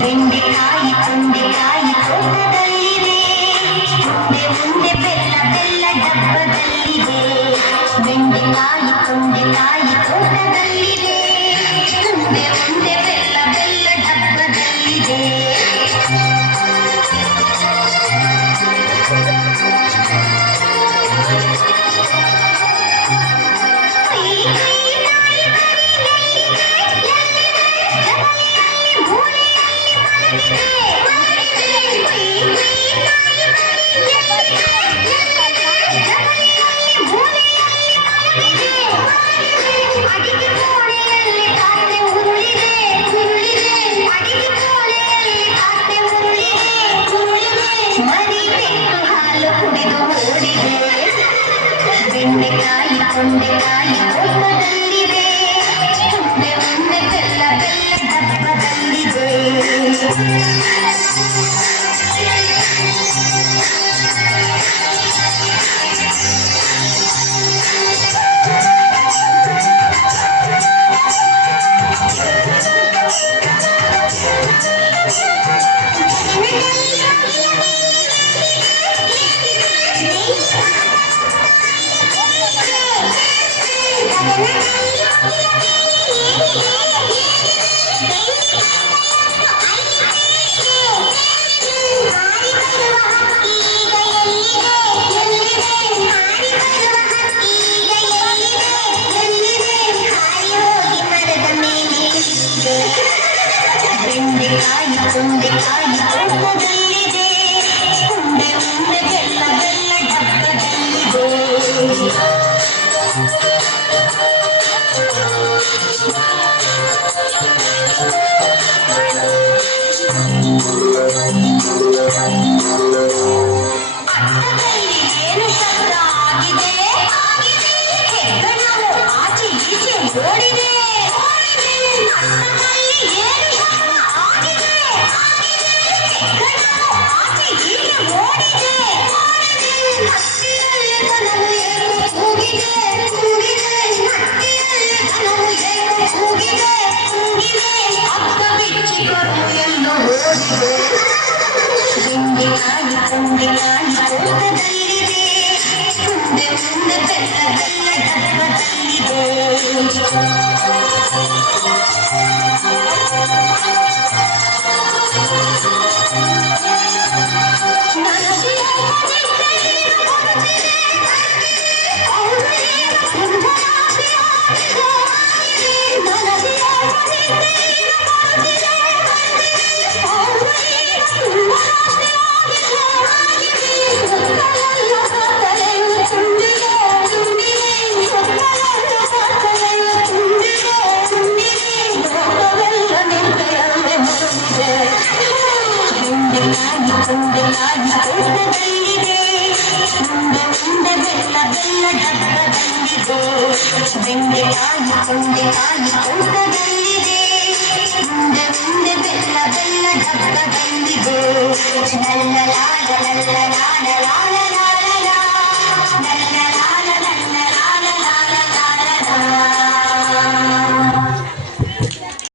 ಬೆಂಡೆಕಾಯಿ ತೊಂಡೆಕಾಯಿ ತೋಟದಲ್ಲಿದೆ, ಮುಂದೆ ಮುಂದೆ ಬೆಲ್ಲ ಬೆಲ್ಲ ಡಬ್ಬದಲ್ಲಿದೆ. ಬೆಂಡೆಕಾಯಿ ತೊಂಡೆಕಾಯಿ ತೋಟದಲ್ಲಿದೆ, ಮುಂದೆ ಮುಂದೆ ಬೆಲ್ಲ ಬೆಲ್ಲ ಡಬ್ಬದಲ್ಲಿದೆ. ಬೆಂಡೆಕಾಯಿ ತೊಂಡೆಕಾಯಿ ತೋಟದಲ್ಲಿದೆ, ಮುಂದೆ ಮುಂದೆ ಬೆಲ್ಲ ಬೆಲ್ಲ ಡಬ್ಬದಲ್ಲಿದೆ. ಬೆಂಡೆಕಾಯಿ ತೊಂಡೆಕಾಯಿ ತೋಟದಲ್ಲಿದೆ, ಮುಂದೆ ಮುಂದೆ ಬೆಲ್ಲ ಬೆಲ್ಲ ಡಬ್ಬದಲ್ಲಿದೆ. ಅಟ್ಟದಲ್ಲಿ ಏನು ಶಬ್ದ ಆಗಿದೆ? ಹೆಗ್ಗಣವು ಆಚೆ ಈಚೆ ಓಡಿದೆ. ಅಟ್ಟದಲ್ಲಿ ಏನು ಶಬ್ದ ಆಗಿದೆ? ಹೆಗ್ಗಣವು ಆಚೆ ಈಚೆ ಓಡಿದೆ. ಹಟ್ಟಿಯಲ್ಲಿ ದನವು ಏನು ಕೂಗಿದೆ ಕೂಗಿದೆ, ಹಟ್ಟಿಯಲ್ಲಿ ದನವು ಏನು ಕೂಗಿದೆ ಕೂಗಿದೆ, ಅತ್ತ ಬಿಚ್ಚಿಕೊಂಡು ಎಂದು ಓಡಿದೆ. ಬೆಂಡೆಕಾಯಿ ತೊಂಡೆಕಾಯಿ ತೋಟದಲ್ಲಿದೆ, ಮುಂದೆ ಮುಂದೆ ಬೆಲ್ಲ ಬೆಲ್ಲ ಡಬ್ಬದಲ್ಲಿದೆ. ಬೆಂಡೆಕಾಯಿ ತೊಂಡೆಕಾಯಿ ತೋಟದಲ್ಲಿದೆ, ಮುಂದೆ ಮುಂದೆ ಬೆಲ್ಲ ಬೆಲ್ಲ ಡಬ್ಬದಲ್ಲಿದೆ. ಬೆಂಡೆಕಾಯಿ ತೊಂಡೆಕಾಯಿ ತೋಟದಲ್ಲಿದೆ, ಮುಂದೆ ಮುಂದೆ ಬೆಲ್ಲ ಬೆಲ್ಲ ಡಬ್ಬದಲ್ಲಿದೆ. ಲಲ್ಲ ಲಾಲ ಲಲ್ಲ ಲಾಲ.